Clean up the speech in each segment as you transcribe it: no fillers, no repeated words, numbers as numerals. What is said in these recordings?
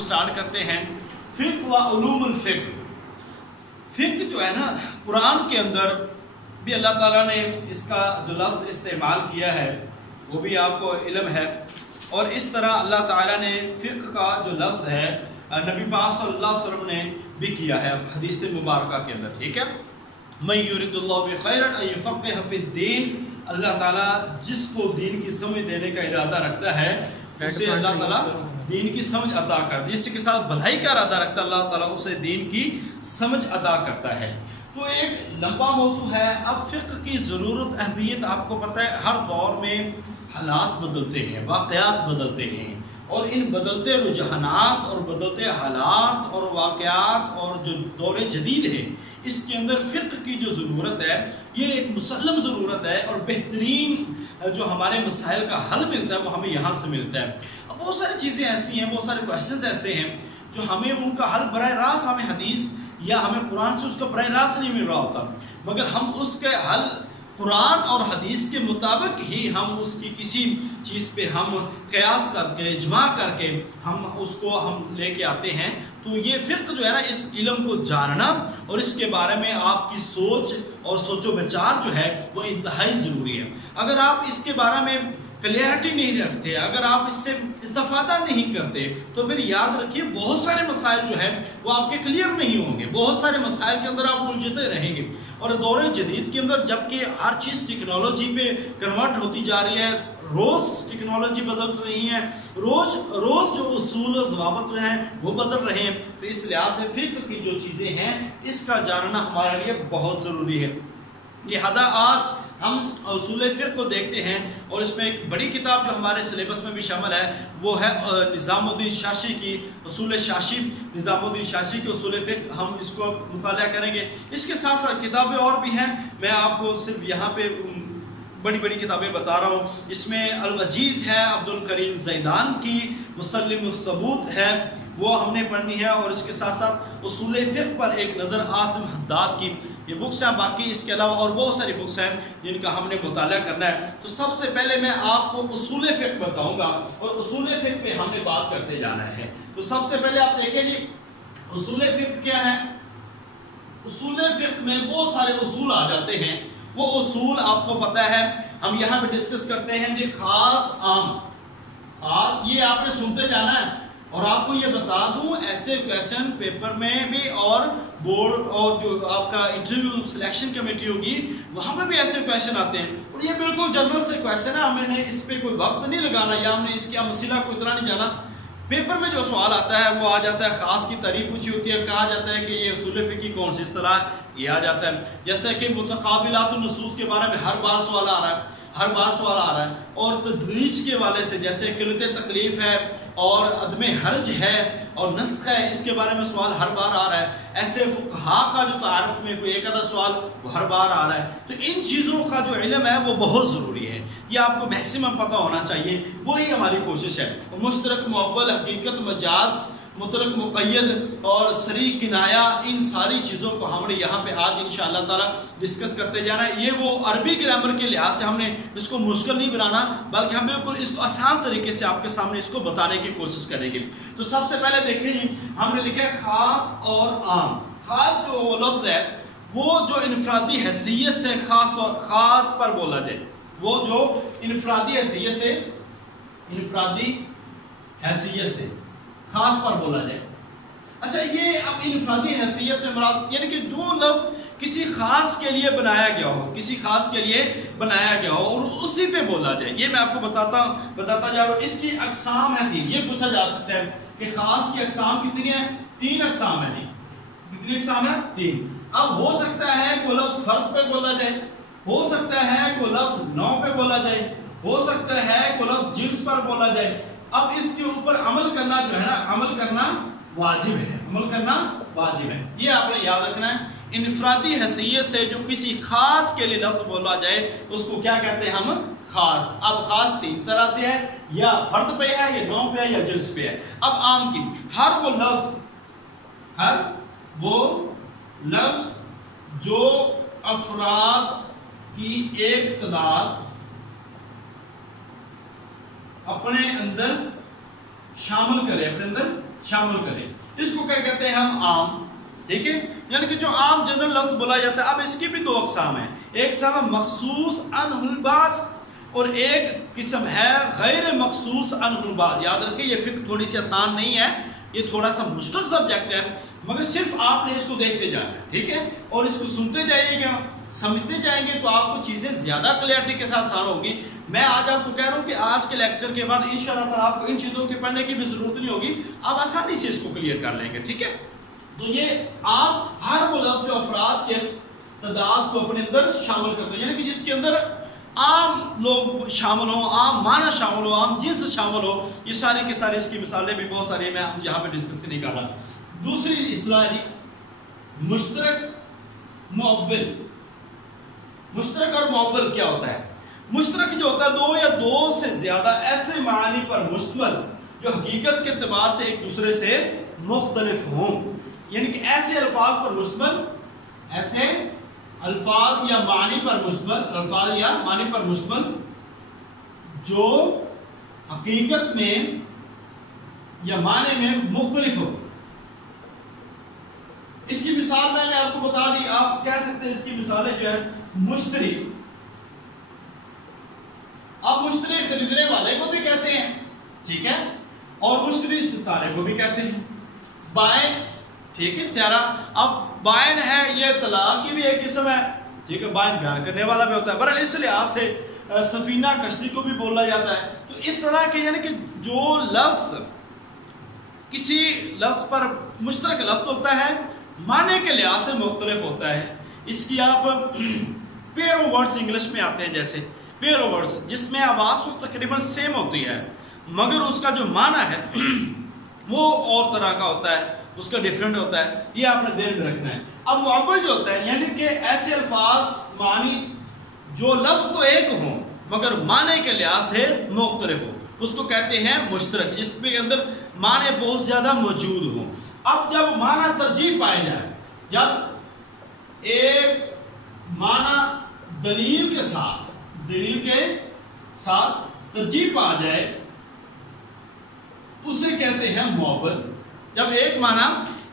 Start کرتے ہیں فقہ و علوم الفقہ. فقہ جو ہے نا قرآن کے اندر بھی اللہ تعالیٰ نے اس کا جو لفظ استعمال کیا ہے وہ بھی آپ کو علم ہے, اور اس طرح اللہ تعالیٰ نے فقہ کا جو لفظ ہے نبی پاک صلی اللہ علیہ وسلم نے بھی کیا ہے حدیث مبارکہ کے اندر. ٹھیک ہے, من یرید اللہ بخیرا یفقہہ فی الدین, اللہ تعالیٰ جس کو دین کی سمجھ دینے کا ارادہ رکھتا ہے اسے اللہ تعالیٰ دین کی سمجھ عطا کرتا ہے. جس کے ساتھ بھلائی کا ارادہ رکھتا ہے اللہ تعالیٰ اسے دین کی سمجھ عطا کرتا ہے. تو ایک لمبا موضوع ہے. اب فقہ کی ضرورت اہمیت آپ کو پتہ ہے, ہر دور میں حالات بدلتے ہیں, واقعات بدلتے ہیں, اور ان بدلتے رجحانات اور بدلتے حالات اور واقعات اور جو دور جدید ہے اس کے اندر فقہ کی جو ضرورت ہے یہ ایک مسلم ضرورت ہے, اور بہترین جو ہمارے مسائل کا حل ملتا ہے وہ ہمیں یہاں سے ملتا ہے. اب بہت ساری چیزیں ایسی ہیں, بہت سارے کویشچنز ایسے ہیں جو ہمیں ان کا حل براہ راست ہمیں حدیث یا ہمیں قرآن سے اس کا براہ راست نہیں مل رہا ہوتا, مگر ہم اس کے حل قرآن اور حدیث کے مطابق ہی ہم اس کی کسی چیز پہ ہم قیاس کر کے اجماع کر کے ہم اس کو ہم لے کے آتے ہیں. تو یہ فقہ جو ہے نا اس علم کو جاننا اور اس کے بارے میں آپ کی سوچ اور سوچ و بچار جو ہے وہ انتہائی ضروری ہے. اگر آپ اس کے بارے میں کلیئرٹی نہیں رکھتے, اگر آپ اس سے استفادہ نہیں کرتے تو پھر یاد رکھیے بہت سارے مسائل جو ہیں وہ آپ کے کلیئر نہیں ہوں گے, بہت سارے مسائل کے اندر آپ الجھتے رہیں گے. اور دور جدید کے اندر جب کہ ہر چیز ٹیکنالوجی پہ کنورٹ ہوتی جا رہی ہے, روز ٹیکنالوجی بدل رہی ہے, روز جو اصول و ضوابط ہیں وہ بدل رہے ہیں, تو اس لحاظ سے فقہ کی جو چیزیں ہیں اس کا جاننا ہمارے لیے بہت ضروری ہے. لہذا آج ہم اصول فقہ کو دیکھتے ہیں, اور اس میں ایک بڑی کتاب جو ہمارے سلیبس میں بھی شامل ہے وہ ہے نظام الدین شاشی کی اصول شاشی, نظام الدین شاشی کے اصول فقہ, ہم اس کو مطالعہ کریں گے. اس کے ساتھ ساتھ کتابیں اور بھی ہیں, میں آپ کو صرف یہاں پہ بڑی بڑی کتابیں بتا رہا ہوں. اس میں الوجیز ہے عبد الکریم زیدان کی, مسلم الثبوت ہے وہ ہم نے پڑھنی ہے, اور اس کے ساتھ ساتھ اصول فقہ پر ایک نظر عاصم حداد کی, یہ بکس ہیں. باقی اس کے علاوہ اور بہت ساری بکس ہیں جن کا ہم نے مطالعہ کرنا ہے. تو سب سے پہلے میں آپ کو اصول فقہ بتاؤں گا, اور اصول فقہ پہ ہم نے بات کرتے جانا ہے. تو سب سے پہلے آپ دیکھیں جی اصول فقہ کیا ہے. اصول فقہ میں بہت سارے اصول آ جاتے ہیں. وہ اصول آپ کو پتہ ہے ہم یہاں پہ ڈسکس کرتے ہیں جی خاص عام. یہ آپ نے سنتے جانا ہے, اور آپ کو یہ بتا دوں ایسے کویشچن پیپر میں بھی اور بورڈ اور جو آپ کا انٹرویو سلیکشن کمیٹی ہوگی وہاں پہ بھی ایسے کویشچن آتے ہیں, اور یہ بالکل جنرل سے کویشچن ہے, ہمیں نے اس پہ کوئی وقت نہیں لگانا یا ہم نے اس کا مسئلہ کو اتنا نہیں جانا. پیپر میں جو سوال آتا ہے وہ آ جاتا ہے, خاص کی تعریف پوچھی ہوتی ہے, کہا جاتا ہے کہ یہ اصول فقہ کی کون سی اصطلاح ہے, یہ آ جاتا ہے. جیسے کہ متقابلات النصوص کے بارے میں ہر بار سوال آ رہا ہے, اور تدریج کے والے سے جیسے قلت تکلیف ہے اور عدم حرج ہے اور نسخ ہے, اس کے بارے میں سوال ہر بار آ رہا ہے. ایسے فقہاء کا جو تعارف میں کوئی ایک آدھا سوال وہ ہر بار آ رہا ہے. تو ان چیزوں کا جو علم ہے وہ بہت ضروری ہے, یہ آپ کو میکسیمم پتہ ہونا چاہیے, وہی ہماری کوشش ہے. مشترک مؤول, حقیقت, مجاز, مطلق مقید اور صریح کنایہ, ان ساری چیزوں کو ہم نے یہاں پہ آج انشاءاللہ تعالی ڈسکس کرتے جانا ہے. یہ وہ عربی گرامر کے لحاظ سے ہم نے اس کو مشکل نہیں بنانا, بلکہ ہم بالکل اس کو آسان طریقے سے آپ کے سامنے اس کو بتانے کی کوشش کریں گے. تو سب سے پہلے دیکھیں جی ہم نے لکھا ہے خاص اور عام. خاص جو وہ لفظ ہے وہ جو انفرادی حیثیت سے خاص اور خاص پر بولا جائے, وہ جو انفرادی حیثیت سے خاص پر بولا جائے. اچھا, یہ اب انفرادی حیثیت سے مراد یعنی کہ جو لفظ کسی خاص کے لیے بنایا گیا ہو اور اسی پہ بولا جائے, یہ میں آپ کو بتاتا جا رہا ہوں. اس کی اقسام ہیں 3, یہ پوچھا جا سکتا ہے کہ خاص کی اقسام کتنی ہیں. 3 اقسام ہیں. کتنی اقسام ہیں؟ 3. اب ہو سکتا ہے کوئی لفظ فرد پہ بولا جائے, ہو سکتا ہے کوئی لفظ نوع پہ بولا جائے, ہو سکتا ہے کوئی لفظ جنس پر بولا جائے. اب اس کے اوپر عمل کرنا جو ہے نا, عمل کرنا واجب ہے. یہ آپ نے یاد رکھنا ہے. انفرادی حیثیت سے جو کسی خاص کے لیے لفظ بولا جائے اس کو کیا کہتے ہیں ہم؟ خاص. اب خاص 3 طرح سے ہے, یا فرد پہ ہے, یا نوع پہ ہے, یا جنس پہ ہے. اب عام کی ہر وہ لفظ جو افراد کی ایک تعداد اپنے اندر شامل شامل کرے، اس کو کیا کہتے ہیں ہم عام، ٹھیک ہے، یعنی کہ جو عام جنرل لفظ بولا جاتا ہے۔ اب اس کی بھی دو اقسام ہیں، ایک قسم ہے مخصوص عنہ البعض اور ایک قسم ہے غیر مخصوص عنہ البعض۔ یاد رکھیں یہ فقہ تھوڑی سی آسان نہیں ہے، یہ تھوڑا سا مشکل سبجیکٹ ہے، مگر صرف آپ نے اس کو دیکھتے جانا ہے، ٹھیک ہے، اور اس کو سنتے جائیے گا، سمجھتے جائیں گے تو آپ کو چیزیں زیادہ کلیئرٹی کے ساتھ آسان ہوگی۔ میں آج آپ کو کہہ رہا ہوں کہ آج کے لیکچر کے بعد انشاءاللہ تعالیٰ آپ کو ان چیزوں کے پڑھنے کی بھی ضرورت نہیں ہوگی، آپ آسانی سے اس کو کلیئر کر لیں گے، ٹھیک ہے۔ تو یہ آپ ہر وہ لفظ جو افراد کے تعداد کو اپنے اندر شامل کرتے ہیں، یعنی کہ جس کے اندر عام لوگ شامل ہوں، عام معنی شامل ہو، عام جنس شامل ہو، یہ سارے کے سارے اس کی مثالیں بھی بہت ساری میں یہاں پہ ڈسکس نہیں کر رہا۔ دوسری اصطلاح ہے مشترک معول۔ مشترک اور معول کیا ہوتا ہے؟ مشترک جو ہوتا ہے دو یا دو سے زیادہ ایسے معانی پر مشتمل جو حقیقت کے اعتبار سے ایک دوسرے سے مختلف ہوں، یعنی کہ ایسے الفاظ پر مشتمل، ایسے الفاظ یا معنی پر مشتمل، الفاظ یا معنی پر مشتمل جو حقیقت میں یا معنی میں مختلف ہو۔ اس کی مثال میں نے آپ کو بتا دی، آپ کہہ سکتے ہیں اس کی مثالیں جو ہے مشتری، اب مشتری خریدنے والے کو بھی کہتے ہیں، ٹھیک ہے، اور مشتری ستارے کو بھی کہتے ہیں۔ بائن، ٹھیک ہے، سیارہ، اب بائن ہے یہ طلاق کی بھی ایک قسم ہے، ٹھیک ہے، بائن بیان کرنے والا بھی ہوتا ہے، برحال اس لحاظ سے سفینہ کشتی کو بھی بولا جاتا ہے۔ تو اس طرح کے یعنی کہ جو لفظ کسی لفظ پر مشترک لفظ ہوتا ہے معنی کے لحاظ سے مختلف ہوتا ہے، اس کی آپ پیئر آف ورڈز انگلش میں آتے ہیں، جیسے پیئر آف ورڈز جس میں آواز تقریباً سیم ہوتی ہے مگر اس کا جو معنی ہے وہ اور طرح کا ہوتا ہے، اس کا ڈیفرنٹ ہوتا ہے، یہ آپ نے ذہن میں رکھنا ہے۔ اب معول جو ہوتا ہے یعنی کہ ایسے الفاظ معنی جو لفظ تو ایک ہوں مگر معنی کے لحاظ سے مختلف ہو، اس کو کہتے ہیں مشترک، جس کے اندر معنی بہت زیادہ موجود ہوں۔ اب جب معنی ترجیح پائے جائے، جب ایک معنی دلیل کے ساتھ ترجیح پا جائے اسے کہتے ہیں معول۔ جب ایک معنی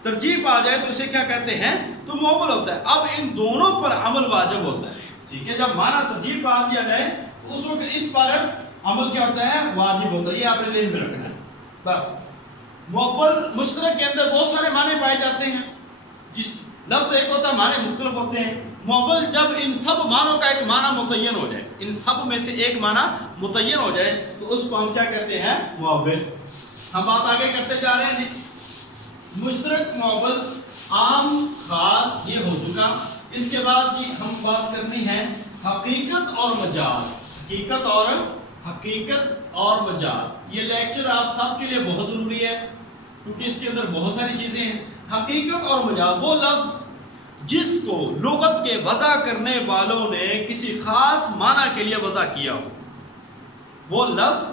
ترجیح پا جائے تو اسے کیا کہتے ہیں؟ تو معول ہوتا ہے۔ اب ان دونوں پر عمل واجب ہوتا ہے، ٹھیک ہے، جب معنی ترجیح پا دیا جائے اس وقت اس پر عمل کیا ہوتا ہے؟ واجب ہوتا ہے، یہ آپ نے ذہن میں رکھنا ہے بس۔ معول مشترک کے اندر بہت سارے معنی پائے جاتے ہیں، جس لفظ ایک ہوتا ہے معنی مختلف ہوتے ہیں۔ معول جب ان سب معنوں کا ایک معنی متعین ہو جائے، ان سب میں سے ایک معنی متعین ہو جائے تو اس کو ہم کیا کہتے ہیں؟ معول۔ ہم بات آگے کرتے جا رہے ہیں جی۔ مشترک معول عام خاص یہ ہو چکا، اس کے بعد جی ہم بات کرنی ہے حقیقت اور مجاز۔ حقیقت اور مجاز، یہ لیکچر آپ سب کے لیے بہت ضروری ہے کیونکہ اس کے اندر بہت ساری چیزیں ہیں۔ حقیقت اور مجاز وہ لفظ جس کو لغت کے وضع کرنے والوں نے کسی خاص معنی کے لیے وضع کیا ہو، وہ لفظ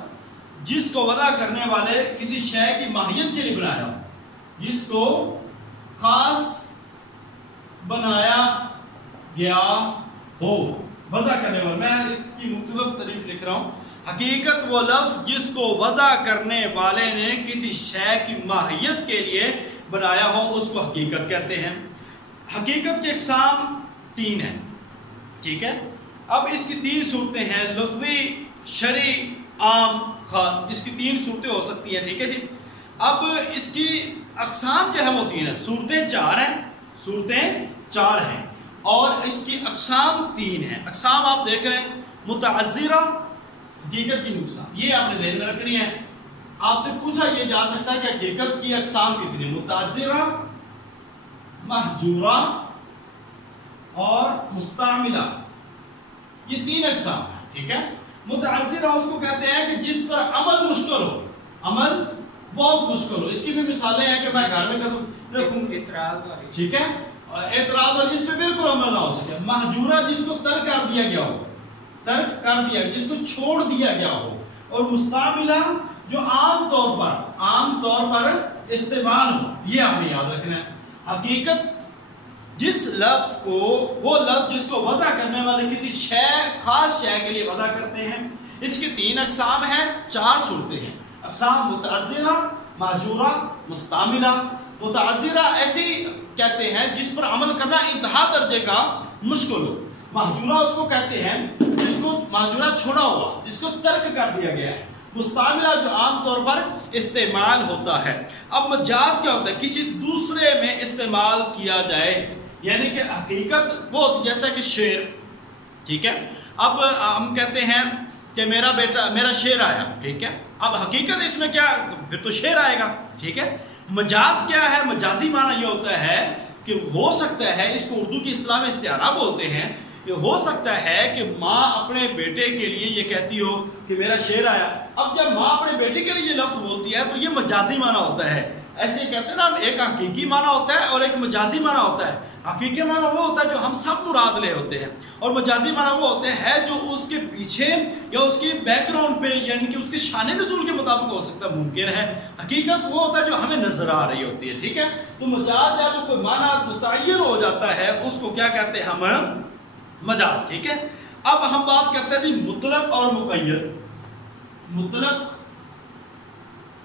جس کو وضع کرنے والے کسی شے کی ماہیت کے لیے بنایا ہو، جس کو خاص بنایا گیا ہو، وضع کرنے والا۔ میں اس کی مختلف تعریف لکھ رہا ہوں۔ حقیقت وہ لفظ جس کو وضع کرنے والے نے کسی شے کی ماہیت کے لیے بنایا ہو اس کو حقیقت کہتے ہیں۔ حقیقت کی اقسام 3 ہیں، ٹھیک ہے۔ اب اس کی 3 صورتیں ہیں، لغوی، شرعی، عام، خاص، اس کی 3 صورتیں ہو سکتی ہیں، ٹھیک ہے جی۔ اب اس کی اقسام جو ہے وہ 3 ہیں، صورتیں 4 ہیں اور اس کی اقسام 3 ہیں۔ اقسام آپ دیکھ رہے ہیں، متعذرہ، حقیقت کی نقصان، یہ آپ نے ذہن میں رکھنی ہے۔ آپ سے پوچھا یہ جا سکتا ہے کہ حقیقت کی اقسام کتنی؟ متعذرہ، محجورہ اور مستعملہ، یہ 3 اقسام ہیں، ٹھیک ہے۔ متعذرہ اس کو کہتے ہیں کہ جس پر عمل مشکل ہو، عمل بہت مشکل ہو۔ اس کی بھی مثالیں ہیں کہ میں گھر میں رکھوں، اعتراض والی، ٹھیک ہے، اعتراض والی جس پہ بالکل عمل نہ ہو سکے۔ محجورہ جس کو ترک کر دیا گیا ہو، جس کو چھوڑ دیا گیا ہو۔ اور مستعملہ جو عام طور پر استعمال ہو، یہ آپ نے یاد رکھنا ہے۔ حقیقت جس لفظ کو، وہ لفظ جس کو وضع کرنے والے کسی خاص شے کے لیے وضع کرتے ہیں۔ اس کی 3 اقسام ہیں، 4 صورتیں ہیں۔ اقسام متعذرہ، محجورہ مستعملہ، متعذرہ ایسی کہتے ہیں جس پر عمل کرنا انتہا درجے کا مشکل ہو۔ محجورہ اس کو کہتے ہیں جس کو محجورہ چھوڑا ہوا، جس کو ترک کر دیا گیا ہے۔ مستعملہ جو عام طور پر استعمال ہوتا ہے۔ اب مجاز کیا ہوتا ہے؟ کسی دوسرے میں استعمال کیا جائے، یعنی کہ حقیقت وہ جیسا کہ شعر، ٹھیک ہے، اب ہم کہتے ہیں کہ میرا شعر آیا، ٹھیک ہے، اب حقیقت اس میں کیا؟ پھر تو شعر آئے گا، ٹھیک ہے۔ مجاز کیا ہے؟ مجازی معنی یہ ہوتا ہے کہ ہو سکتا ہے، اس کو اردو کی اصطلاح میں استعارہ بولتے ہیں، کہ ہو سکتا ہے کہ ماں اپنے بیٹے کے لیے یہ کہتی ہو کہ میرا شعر آیا۔ اب جب ماں اپنے بیٹے کے لیے یہ لفظ بولتی ہے تو یہ مجازی معنی ہوتا ہے۔ ایسے کہتے ہیں نا، ایک حقیقی معنی ہوتا ہے اور ایک مجازی معنی ہوتا ہے۔ حقیقی معنی وہ ہوتا ہے جو ہم سب مراد لے ہوتے ہیں، اور مجازی معنی وہ ہوتے ہیں جو اس کے پیچھے یا اس کی بیک گراؤنڈ پہ، یعنی کہ اس کے شان نزول کے مطابق ہو سکتا ہے، ممکن ہے۔ حقیقت وہ ہوتا ہے جو ہمیں نظر آ رہی ہوتی ہے، ٹھیک ہے۔ تو مجاز جب کوئی معنی متعین ہو جاتا ہے اس کو کیا کہتے ہیں؟ ہم مجاز، ٹھیک ہے۔ اب ہم بات کرتے ہیں مطلق اور مقید۔ مطلق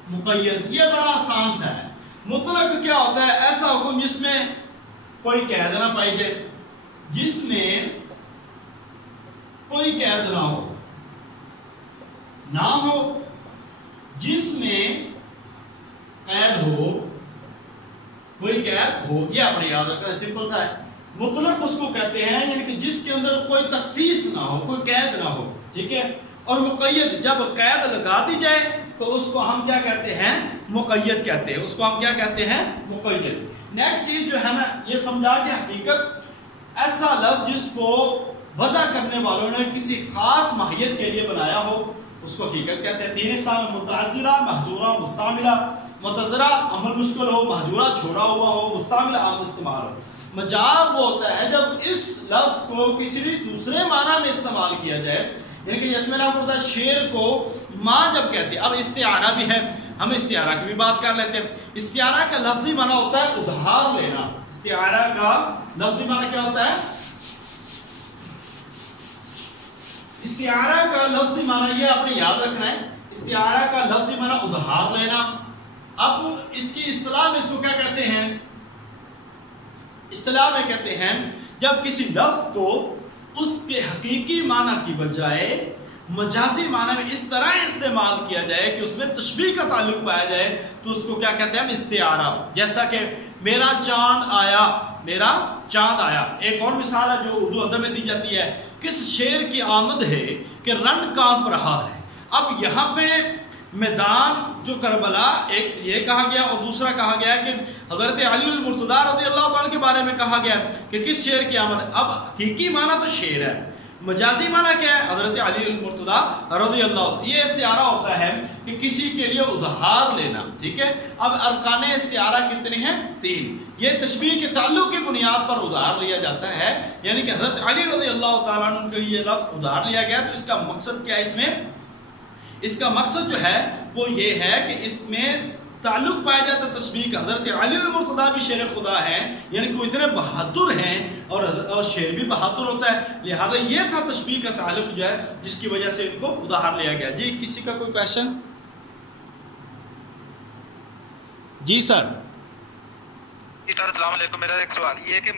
مقید یہ بڑا آسان سا ہے۔ مطلق کیا ہوتا ہے؟ ایسا حکم جس میں کوئی قید نہ پائی جائے، جس میں کوئی قید نہ ہو، جس میں قید ہو، کوئی قید ہو، یہ اپنے یاد رکھنا، سمپل سا ہے۔ مطلق اس کو کہتے ہیں یعنی کہ جس کے اندر کوئی تخصیص نہ ہو، کوئی قید نہ ہو، ٹھیک ہے۔ اور مقید جب قید لگا دی جائے تو اس کو ہم کیا کہتے ہیں؟ مقید کہتے ہیں، اس کو ہم کیا کہتے ہیں؟ مقید۔ نیکسٹ چیز جو ہے نا، یہ سمجھا کہ حقیقت ایسا لفظ جس کو وضع کرنے والوں نے کسی خاص ماہیت کے لیے بنایا ہو، اس کو حقیقت کہتے ہیں۔ تین اقسام: متعذرہ، محجورہ، مستعملہ۔ متعذرہ عمل مشکل ہو، محجورہ چھوڑا ہوا ہو، مستعملہ عام استعمال ہو۔ مجاز وہ ہوتا ہے جب اس لفظ کو کسی بھی دوسرے معنی میں استعمال کیا جائے، یعنی کہ جیسے میں نے آپ کو بتایا شعر کو ماں جب کہتی ہے۔ اب استعارہ بھی ہے، ہم استعارہ کی بھی بات کر لیتے ہیں۔ استعارہ کا لفظی معنی ہوتا ہے ادھار لینا۔ استعارہ کا لفظی معنی کیا ہوتا ہے؟ استعارہ کا لفظی معنی یہ آپ نے یاد رکھنا ہے، استعارہ کا لفظی معنی ادھار لینا۔ اب اس کی اصطلاح میں اس کو کیا کہتے ہیں؟ اصطلاح میں کہتے ہیں جب کسی لفظ کو اس کے حقیقی معنی کی بجائے مجازی معنی میں اس طرح استعمال کیا جائے کہ اس میں تشبیہ کا تعلق پایا جائے تو اس کو کیا کہتے ہیں؟ ہم استعارہ۔ جیسا کہ میرا چاند آیا، میرا چاند آیا۔ ایک اور مثال ہے جو اردو ادب میں دی جاتی ہے، کس شعر کی آمد ہے کہ رن کانپ رہا ہے۔ اب یہاں پہ میدان جو کربلا ایک یہ کہا گیا اور دوسرا کہا گیا کہ حضرت علی المرتضیٰ رضی اللہ عنہ کے بارے میں کہا گیا کہ کس شعر کی آمد۔ اب حقیقی معنی تو شعر ہے، مجازی معنی کیا ہے؟ حضرت علی المرتضیٰ رضی اللہ عنہ۔ یہ استعارہ ہوتا ہے کہ کسی کے لیے ادھار لینا، ٹھیک ہے۔ اب ارکان استعارہ کتنے ہیں؟ 3۔ یہ تشبیہ کے تعلق کی بنیاد پر ادھار لیا جاتا ہے، یعنی کہ حضرت علی رضی اللہ تعالیٰ عنہ کے لیے لفظ ادھار لیا گیا تو اس کا مقصد کیا ہے؟ اس کا مقصد جو ہے وہ یہ ہے کہ اس میں تعلق پایا جاتا ہے تشبیہ کا۔ حضرت علی المرتضیٰ بھی شیر خدا ہیں، یعنی کہ وہ اتنے بہادر ہیں اور شیر بھی بہادر ہوتا ہے، لہذا یہ تھا تشبیہ کا تعلق جو ہے جس کی وجہ سے ان کو ادھار لیا گیا۔ جی کسی کا کوئی کویشچن؟ جی سر۔ جی سر السلام علیکم۔ میرا ایک سوال یہ ہے کہ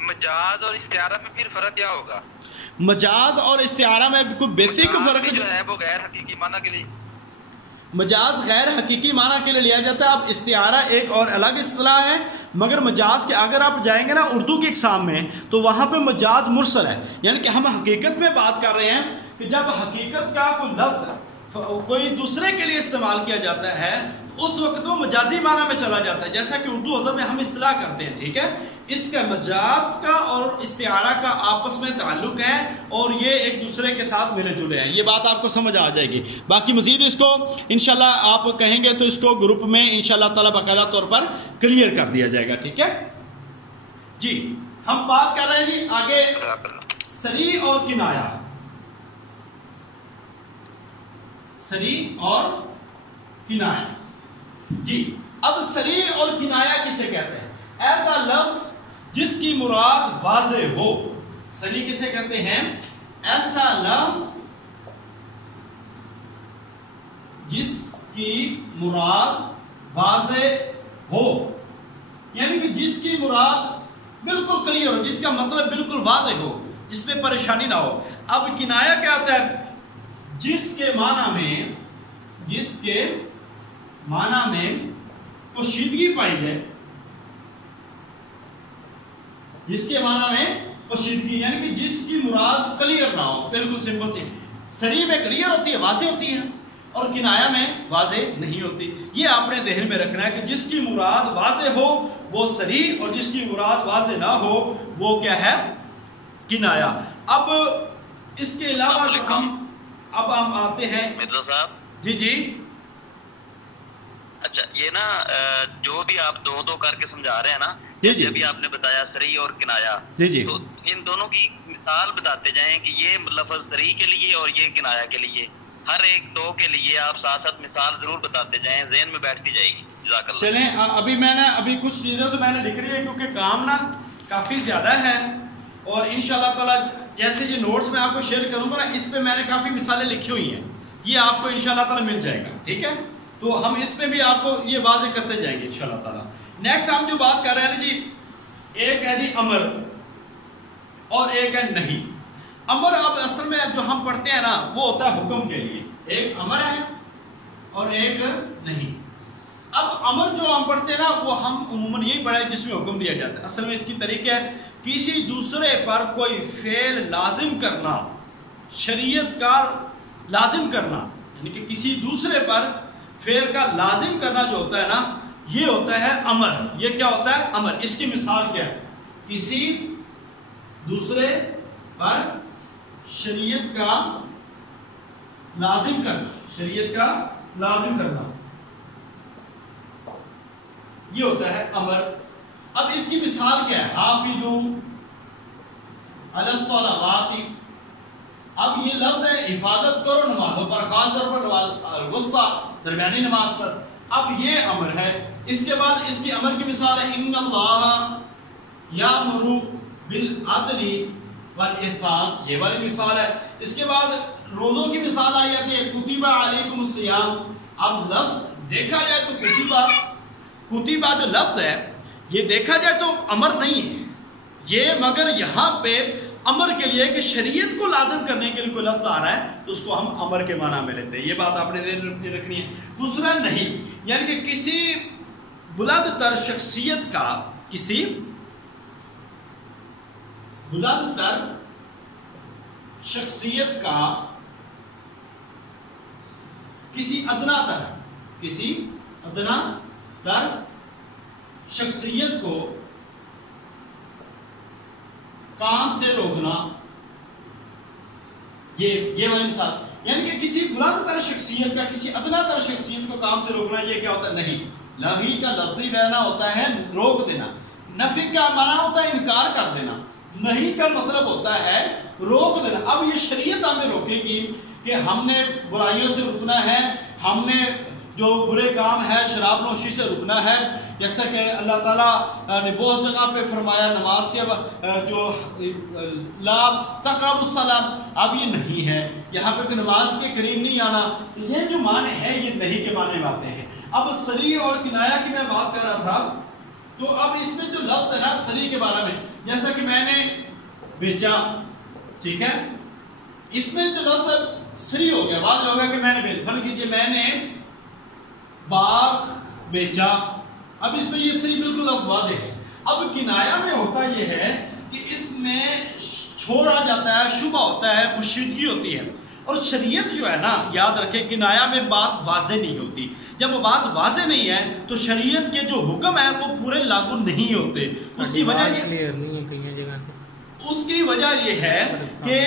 مجاز اور استعارہ میں پھر فرق کیا ہوگا؟ مجاز اور استعارہ میں کوئی بیسک فرق جو ہے وہ غیر حقیقی معنی کے لیے، مجاز غیر حقیقی معنی کے لیے لیا جاتا ہے۔ اب استعارہ ایک اور الگ اصطلاح ہے، مگر مجاز کے اگر آپ جائیں گے نا اردو کی اقسام میں تو وہاں پہ مجاز مرسل ہے، یعنی کہ ہم حقیقت میں بات کر رہے ہیں کہ جب حقیقت کا کوئی لفظ کوئی دوسرے کے لیے استعمال کیا جاتا ہے اس وقت وہ مجازی معنی میں چلا جاتا ہے، جیسا کہ اردو ادب میں ہم اصطلاح کرتے ہیں، ٹھیک ہے۔ اس کا مجاز کا اور استعارہ کا آپس میں تعلق ہے اور یہ ایک دوسرے کے ساتھ ملے جلے ہیں، یہ بات آپ کو سمجھ آ جائے گی۔ باقی مزید اس کو انشاءاللہ آپ کہیں گے تو اس کو گروپ میں انشاءاللہ تعالیٰ باقاعدہ طور پر کلیئر کر دیا جائے گا، ٹھیک ہے جی۔ ہم بات کر رہے ہیں جی آگے صریح اور کنایا۔ صریح اور کنایا جی۔ اب صریح اور کنایا کسے کہتے ہیں؟ ایسا لفظ جس کی مراد واضح ہو۔ صریح کسے کہتے ہیں؟ ایسا لفظ جس کی مراد واضح ہو، یعنی کہ جس کی مراد بالکل کلیئر ہو، جس کا مطلب بالکل واضح ہو، جس میں پریشانی نہ ہو۔ اب کنایہ کیا ہوتا ہے؟ جس کے معنی میں پوشیدگی پائی جائے، جس کے معنی میں پوشیدگی، یعنی کہ جس کی مراد کلیئر نہ ہو، بالکل سمپل سی، صریح میں کلیئر ہوتی ہے، واضح ہوتی ہے، اور کنایہ میں واضح نہیں ہوتی۔ یہ آپ نے ذہن میں رکھنا ہے کہ جس کی مراد واضح ہو وہ صریح، اور جس کی مراد واضح نہ ہو وہ کیا ہے؟ کنایہ۔ اب اس کے علاوہ جو ہم آتے ہیں مرزا صاحب جی اچھا، یہ نا جو بھی آپ دو کر کے سمجھا رہے ہیں نا، جی ابھی آپ نے بتایا صریح اور کنایہ، جی تو ان دونوں کی مثال بتاتے جائیں کہ یہ لفظ صریح کے لیے اور یہ کنایہ کے لیے، ہر ایک دو کے لیے آپ ساتھ ساتھ مثال ضرور بتاتے جائیں، ذہن میں بیٹھتی جائے گی۔ جزاک اللہ۔ چلیں ابھی کچھ چیزیں تو میں نے لکھ رہی ہے، کیونکہ کام نا کافی زیادہ ہے، اور انشاءاللہ تعالی جیسے یہ نوٹس میں آپ کو شیئر کروں گا نا، اس پہ میں نے کافی مثالیں لکھی ہوئی ہیں، یہ آپ کو انشاءاللہ تعالی مل جائے گا، ٹھیک ہے؟ تو ہم اس میں بھی آپ کو یہ واضح کرتے جائیں گے انشاءاللہ تعالی۔ نیکسٹ ہم جو بات کر رہے ہیں جی، ایک ہے جی امر اور ایک ہے نہیں۔ امر اب اصل میں جو ہم پڑھتے ہیں نا وہ ہوتا ہے حکم کے لیے، ایک امر ہے اور ایک نہیں۔ اب امر جو ہم پڑھتے ہیں نا وہ ہم عموماً یہی پڑھا ہے جس میں حکم دیا جاتا ہے۔ اصل میں اس کی طریقہ ہے کسی دوسرے پر کوئی فعل لازم کرنا، شریعت کا لازم کرنا، یعنی کہ کسی دوسرے پر فعل کا لازم کرنا جو ہوتا ہے نا، یہ ہوتا ہے امر۔ یہ کیا ہوتا ہے؟ امر۔ اس کی مثال کیا ہے؟ کسی دوسرے پر شریعت کا لازم کرنا، شریعت کا لازم کرنا، یہ ہوتا ہے امر۔ اب اس کی مثال کیا ہے؟ حافظوا علی الصلوات۔ اب یہ لفظ ہے حفاظت کرو نمازوں پر، خاص طور پر الوسطی، درمیانی نماز پر۔ اب یہ امر ہے۔ اس کے بعد اس کی امر کی مثال ہے ان اللہ یامر بالعدل والاحسان، یہ والی مثال ہے۔ اس کے بعد روزوں کی مثال آئی جاتی ہے کتب علیکم الصیام۔ اب لفظ دیکھا جائے تو کتبہ جو لفظ ہے یہ دیکھا جائے تو امر نہیں ہے یہ، مگر یہاں پہ امر کے لیے کہ شریعت کو لازم کرنے کے لیے کوئی لفظ آ رہا ہے تو اس کو ہم امر کے معنی میں لیتے ہیں۔ یہ بات آپ نے ذہن رکھنی ہے۔ دوسرا نہیں، یعنی کہ کسی بلند تر شخصیت کا، کسی بلند تر شخصیت کا کسی ادنا تر شخصیت کو کام سے روکنا، یہ والی مثال، یعنی کہ کسی بلند تر شخصیت کا کسی ادنا تر شخصیت کو کام سے روکنا، یہ کیا ہوتا ہے؟ نہیں۔ نفی کا لفظی معنی ہوتا ہے روک دینا، نفی کا معنی ہوتا ہے انکار کر دینا، نہیں کا مطلب ہوتا ہے روک دینا۔ اب یہ شریعت ہمیں روکے گی کہ ہم نے برائیوں سے رکنا ہے، ہم نے جو برے کام ہے شراب نوشی سے رکنا ہے، جیسا کہ اللہ تعالیٰ نے بہت جگہ پہ فرمایا نماز کے جو لا تقربوا الصلاۃ، اب یہ نہیں ہے، یہاں پہ نماز کے قریب نہیں آنا، یہ جو معنی ہے یہ نہیں کے معنی میں آتے ہیں۔ اب صریح اور کنایہ کی میں بات کر رہا تھا، تو اب اس میں جو لفظ ہے نا صریح کے بارے میں، جیسا کہ میں نے بیچا، ٹھیک ہے، اس میں جو لفظ صریح ہو گیا، واضح ہو گیا کہ میں نے بیچا، فرض کیجیے میں نے باغ بیچا، اب اس میں یہ صریح بالکل لفظ واضح ہے۔ اب کنایہ میں ہوتا یہ ہے کہ اس میں چھوڑا جاتا ہے، شبہ ہوتا ہے، پوشیدگی ہوتی ہے، اور شریعت جو ہے نا یاد رکھیں کنایہ میں بات واضح نہیں ہوتی۔ جب بات واضح نہیں ہے تو شریعت کے جو حکم ہے وہ پورے لاگو نہیں ہوتے۔ اس کی وجہ یہ ہے کہ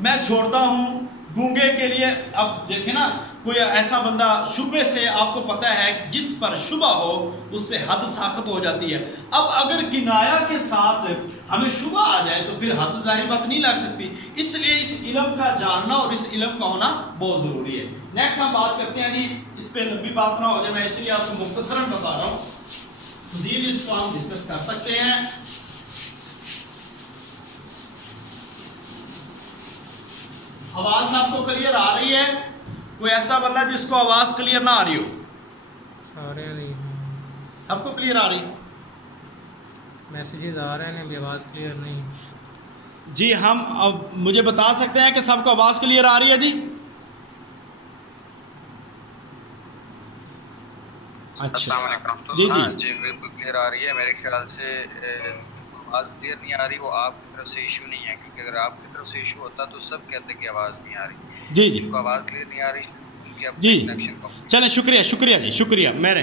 میں چھوڑتا ہوں گونگے کے لیے، اب دیکھیں نا کوئی ایسا بندہ شبہ سے، آپ کو پتہ ہے جس پر شبہ ہو اس سے حد ساخت ہو جاتی ہے۔ اب اگر کنایہ کے ساتھ ہمیں شبہ آ جائے تو پھر حد ظاہر بات نہیں لگ سکتی، اس لیے اس علم کا جاننا اور اس علم کا ہونا بہت ضروری ہے۔ نیکسٹ ہم بات کرتے ہیں جی، اس پہ لمبی بات نہ ہو جائے، میں اس لیے آپ کو مختصراً بتا رہا ہوں، مزید اس کو ہم ڈسکس کر سکتے ہیں۔ آواز آپ کو کلیئر آ رہی ہے؟ کوئی ایسا بندہ جس کو آواز کلیئر نہ آ رہی ہو؟ سارے سب کو کلیئر آ رہی؟ میسیجز آ رہے ہیں ابھی آواز کلیئر نہیں. جی ہم اب مجھے بتا سکتے ہیں کہ سب کو آواز کلیئر آ رہی ہے؟ جی اچھا السلام علیکم. جی ہاں جی بالکل کلیئر آ رہی ہے. میرے خیال سے آواز کلیئر نہیں آ رہی، وہ آپ کی طرف سے ایشو نہیں ہے، کیونکہ اگر آپ کی طرف سے ایشو ہوتا تو سب کہتے کہ آواز نہیں آ رہی. جی جی کو آواز کلیئر نہیں آ رہی جی چلیں شکریہ شکریہ جی شکریہ. میں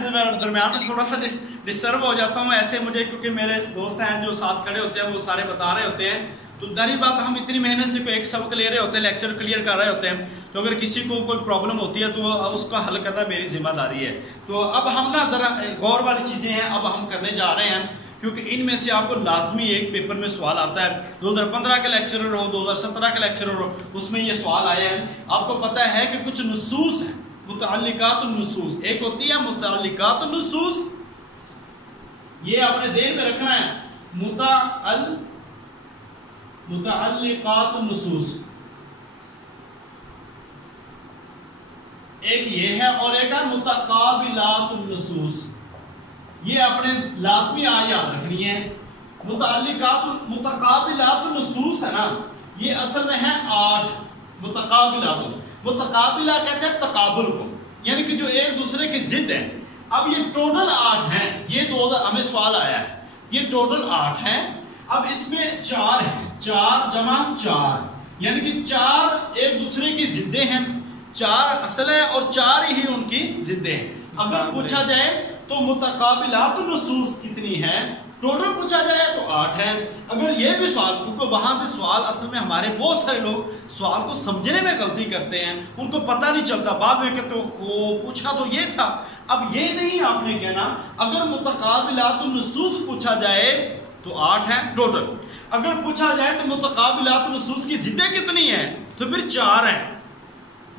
درمیان میں تھوڑا سا ڈسٹرب ہو جاتا ہوں ایسے مجھے، کیونکہ میرے دوست ہیں جو ساتھ کھڑے ہوتے ہیں وہ سارے بتا رہے ہوتے ہیں، تو ظاہری بات ہم اتنی محنت سے کوئی ایک سبق لے رہے ہوتے ہیں، لیکچر کلیئر کر رہے ہوتے ہیں، تو اگر کسی کو کوئی پرابلم ہوتی ہے تو اس کا حل کرنا میری ذمہ داری ہے. تو اب ہم نا ذرا غور والی چیزیں ہیں اب ہم کرنے جا رہے ہیں، کیونکہ ان میں سے آپ کو لازمی ایک پیپر میں سوال آتا ہے. 2015 کا لیکچرر ہو، 2017 کا لیکچرر ہو، اس میں یہ سوال آیا ہے. آپ کو پتہ ہے کہ کچھ نصوص ہیں، متعلقات النصوص، ایک ہوتی ہے متعلقات النصوص، یہ آپ نے ذہن میں رکھنا ہے. متعلقات النصوص ایک یہ ہے، اور ایک ہے متقابلات النصوص. یہ اپنے لازمی یاد رکھنی ہے. متقابلات النصوص ہے نا، یہ اصل میں ہے 8 متقابلات. متقابلہ کہتے ہیں تقابل کو، یعنی کہ جو ایک دوسرے کی ضد ہے. اب یہ ٹوٹل 8 ہیں، یہ ہمیں سوال آیا ہے، یہ ٹوٹل 8 ہیں. اب اس میں 4 ہیں، 4 جمع 4، یعنی کہ 4 ایک دوسرے کی ضدیں ہیں، 4 اصل ہیں اور 4 ہی ان کی ضدیں ہیں. اگر پوچھا جائے تو متقابلات النصوص کتنی ہیں، ٹوٹل پوچھا جائے تو 8 ہے. اگر یہ بھی سوال، کیونکہ وہاں سے سوال اصل میں ہمارے بہت سارے لوگ سوال کو سمجھنے میں غلطی کرتے ہیں، ان کو پتہ نہیں چلتا، بعد میں کہتے ہو پوچھا تو یہ تھا. اب یہ نہیں آپ نے کہنا، اگر متقابلات النصوص پوچھا جائے تو 8 ہیں ٹوٹل. اگر پوچھا جائے تو متقابلات النصوص کی ضدیں کتنی ہیں تو پھر 4 ہیں.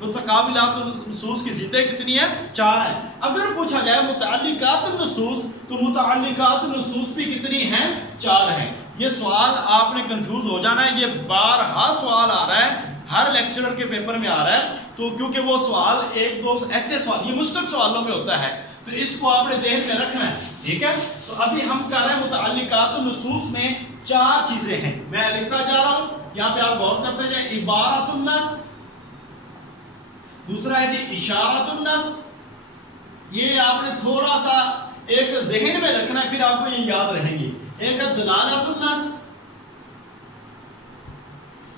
متقابلات النصوص کی ضدیں کتنی ہیں؟ 4 ہیں. اگر پوچھا جائے متعلقات النصوص تو متعلقات النصوص بھی کتنی ہیں؟ 4 ہیں. یہ سوال آپ نے کنفیوز ہو جانا ہے، یہ بارہا سوال آ رہا ہے، ہر لیکچرر کے پیپر میں آ رہا ہے. تو کیونکہ وہ سوال ایک دو ایسے سوال، یہ مشکل سوالوں میں ہوتا ہے، تو اس کو آپ نے ذہن میں رکھنا ہے. ٹھیک ہے، تو ابھی ہم کر رہے ہیں متعلقات النصوص میں 4 چیزیں ہیں. میں لکھتا جا رہا ہوں، یہاں پہ آپ غور کرتے جائیں. عبارت النص، دوسرا ہے جی اشارت النص. یہ آپ نے تھوڑا سا ایک ذہن میں رکھنا ہے، پھر آپ کو یہ یاد رہیں گی. ایک ہے دلالت النص.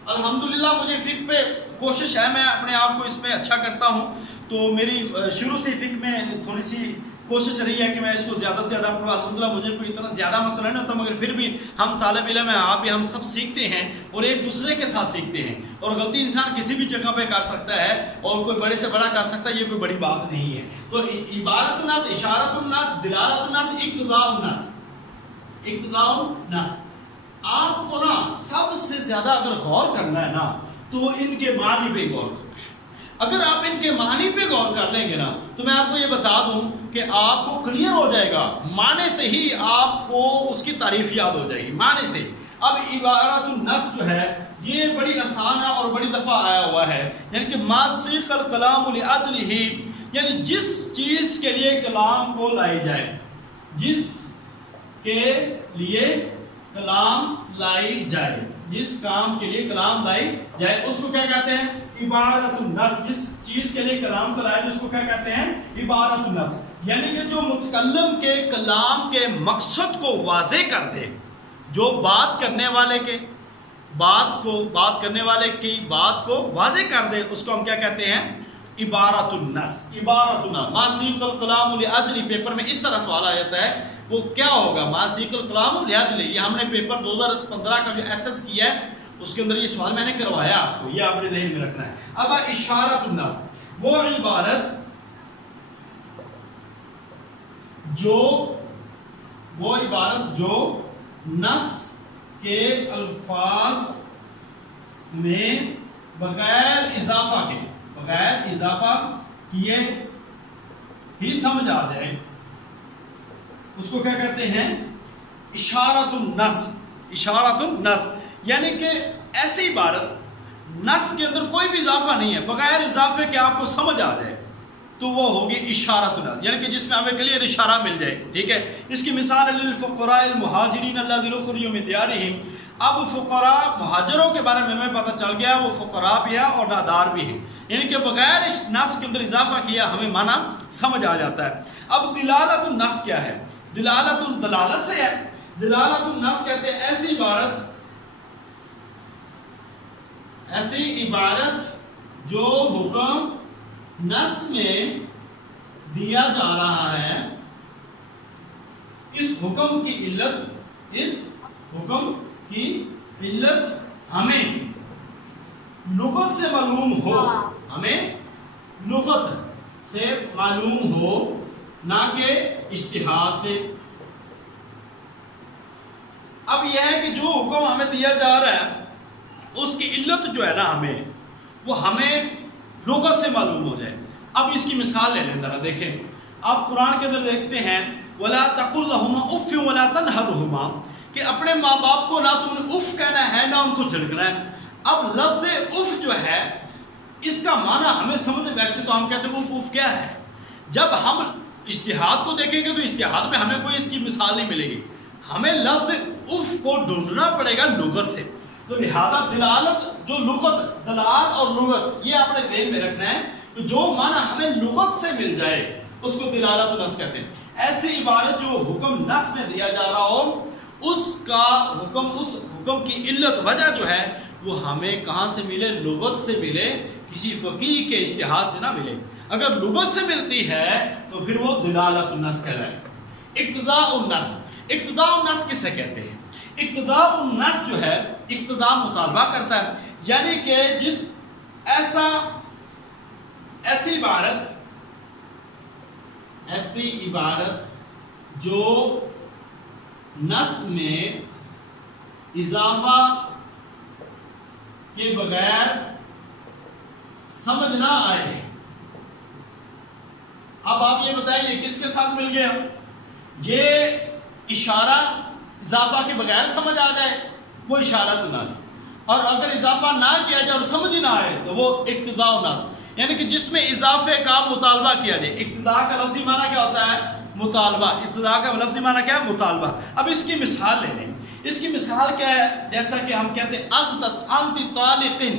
الحمدللہ مجھے فقہ پہ کوشش ہے، میں اپنے آپ کو اس میں اچھا کرتا ہوں، تو میری شروع سے فقہ میں تھوڑی سی کوشش رہی ہے کہ میں اس کو زیادہ سے زیادہ پڑھوں. الحمدللہ مجھے کوئی اتنا زیادہ مسئلہ نہیں ہوتا، مگر پھر بھی ہم طالب علم ہیں، آپ بھی، ہم سب سیکھتے ہیں اور ایک دوسرے کے ساتھ سیکھتے ہیں. اور غلطی انسان کسی بھی جگہ پہ کر سکتا ہے اور کوئی بڑے سے بڑا کر سکتا ہے، یہ کوئی بڑی بات نہیں ہے. تو عبارت النص، اشارت النص، دلالت النص، اقتضاء النص. اقتضاء النص آپ کو نا سب سے زیادہ اگر غور کرنا ہے نا تو ان کے معنی پہ غور کرنا ہے. اگر آپ ان کے معنی پہ غور کر لیں گے نا تو میں آپ کو یہ بتا دوں کہ آپ کو کلیئر ہو جائے گا، معنی سے ہی آپ کو اس کی تعریف یاد ہو جائے گی، معنی سے. اب عبارت النص جو ہے یہ بڑی آسان ہے اور بڑی دفعہ آیا ہوا ہے، یعنی کہ ما صیغ الکلام لاجلہ، یعنی جس چیز کے لیے کلام کو لائی جائے، جس کے لیے کلام لائی جائے، جس کام کے لیے کلام لائی جائے، اس کو کیا کہتے ہیں؟ عبارت النص. جس چیز کے لیے کلام کو لایا جائے اس کو کیا کہتے ہیں؟ عبارت النص. یعنی کہ جو متکلم کے کلام کے مقصد کو واضح کر دے، جو بات کرنے والے کے بات کرنے والے کی بات کو واضح کر دے، اس کو ہم کیا کہتے ہیں؟ عبارت النص. عبارت النص ما صیغ الکلام لاجلہ، پیپر میں اس طرح سوال آ جاتا ہے، وہ کیا ہوگا؟ ما صیغ الکلام لاجلہ. یہ ہم نے پیپر 2015 کا جو ایسس کیا ہے اس کے اندر یہ سوال میں نے کروایا، تو یہ آپ نے ذہن میں رکھنا ہے. اب اشارت النص، وہ عبارت جو نص کے الفاظ میں بغیر اضافہ کیے ہی سمجھ آ جائے، اس کو کیا کہتے ہیں؟ اشارت النص. اشارت النص یعنی کہ ایسی عبارت نص کے اندر کوئی بھی اضافہ نہیں ہے، بغیر اضافے کے آپ کو سمجھ آ جائے. تو وہ ہوگی اشارۃ النص، یعنی کہ جس میں ہمیں کلیئر اشارہ مل جائے. ٹھیک ہے. اس کی مثال للفقراء المہاجرین الذین اخرجوا من دیارہم. اب فقراء مہاجروں کے بارے میں ہمیں پتہ چل گیا وہ فقراء بھی ہے اور نادار بھی ہیں، یعنی کہ بغیر اس نص کے اندر اضافہ کیا ہمیں معنی سمجھ آ جاتا ہے. اب دلالت النص کیا ہے؟ دلالت الدلالت سے ہے. دلالت النص کہتے ہیں ایسی عبارت جو حکم نص میں دیا جا رہا ہے، اس حکم کی علت ہمیں لغت سے معلوم ہو، ہمیں لغت سے معلوم ہو، نہ کہ اجتہاد سے. اب یہ ہے کہ جو حکم ہمیں دیا جا رہا ہے اس کی علت جو ہے نا ہمیں لغت سے معلوم ہو جائے. اب اس کی مثال لے لیں ذرا دیکھیں. آپ قرآن کے اندر دیکھتے ہیں وَلَا تَقُلْ لَهُمَا أُفٍّ وَلَا تَنْهَرْهُمَا کہ اپنے ماں باپ کو نہ تم نے اف کہنا ہے نہ ان کو جھڑکنا ہے. اب لفظ اف جو ہے اس کا معنی ہمیں سمجھ، ویسے تو ہم کہتے ہیں اف کیا ہے. جب ہم اجتہاد کو دیکھیں گے تو اجتہاد میں ہمیں کوئی اس کی مثال نہیں ملے گی، ہمیں لفظ اف کو ڈھونڈنا پڑے گا لغت سے. تو لہذا دلالت جو لغت، دلال اور لغت یہ اپنے ذہن میں رکھنا ہے. تو جو معنی ہمیں لغت سے مل جائے اس کو دلالت النص کہتے ہیں. ایسی عبارت جو حکم نص میں دیا جا رہا ہو اس حکم کی علت وجہ جو ہے وہ ہمیں کہاں سے ملے؟ لغت سے ملے، کسی فقیہ کے اجتہاد سے نہ ملے. اگر لغت سے ملتی ہے تو پھر وہ دلالت النص کہلائے. اقتضاء النص، اقتضاء النص کسے کہتے ہیں؟ اقتضاء النص جو ہے اقتضاء مطالبہ کرتا ہے، یعنی کہ ایسی عبارت جو نص میں اضافہ کے بغیر سمجھ نہ آئے. اب آپ یہ بتائیں یہ کس کے ساتھ مل گیا؟ یہ اشارہ اضافہ کے بغیر سمجھ آ جائے وہ اشارۃ النص، اور اگر اضافہ نہ کیا جائے اور سمجھ نہ آئے تو وہ اقتضاء النص، یعنی کہ جس میں اضافے کا مطالبہ کیا جائے. اقتضاء کا لفظی معنی کیا ہوتا ہے؟ مطالبہ. اقتضاء کا لفظی معنی کیا ہے؟ مطالبہ. اب اس کی مثال لے لیں. اس کی مثال کیا ہے؟ جیسا کہ ہم کہتے ہیں انت طالقن،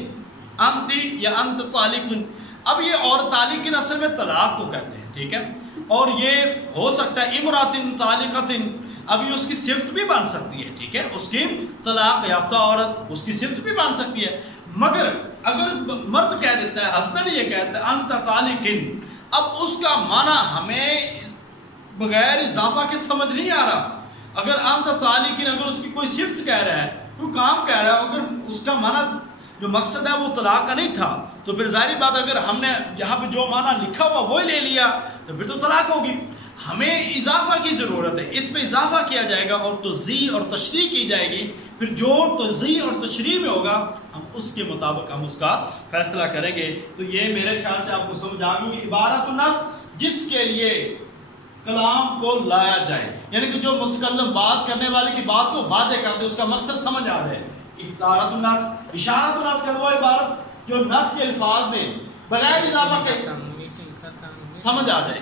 انت یا انت طالقن. اب یہ اور طالقن اصل میں طلاق کو کہتے ہیں. ٹھیک ہے. اور یہ ہو سکتا ہے امراتن طالقتن، ابھی اس کی صفت بھی بن سکتی ہے. ٹھیک ہے. اس کی طلاق یافتہ عورت، اس کی صفت بھی بن سکتی ہے. مگر اگر مرد کہہ دیتا ہے، ہسبینڈ یہ کہتا ہے انت طالقن، اب اس کا معنی ہمیں بغیر اضافہ کے سمجھ نہیں آ رہا. اگر انت طالقن اگر اس کی کوئی صفت کہہ رہا ہے، کوئی کام کہہ رہا ہے، اگر اس کا معنی جو مقصد ہے وہ طلاق کا نہیں تھا تو پھر ظاہری بات اگر ہم نے یہاں پہ جو معنی لکھا ہوا وہی لے لیا تو پھر تو طلاق ہوگی. ہمیں اضافہ کی ضرورت ہے، اس پہ اضافہ کیا جائے گا اور توضیح اور تشریح کی جائے گی. پھر جو توضیح اور تشریح میں ہوگا ہم اس کے مطابق ہم اس کا فیصلہ کریں گے. تو یہ میرے خیال سے آپ کو سمجھ آ گئی کہ عبارت النص جس کے لیے کلام کو لایا جائے، یعنی کہ جو متکلم بات کرنے والے کی بات کو واضح کر دے، اس کا مقصد سمجھ آ جائے. عبارت النص، اشارت النص کا وہ عبارت جو نص کے الفاظ میں بغیر اضافہ کے سمجھ آ جائے.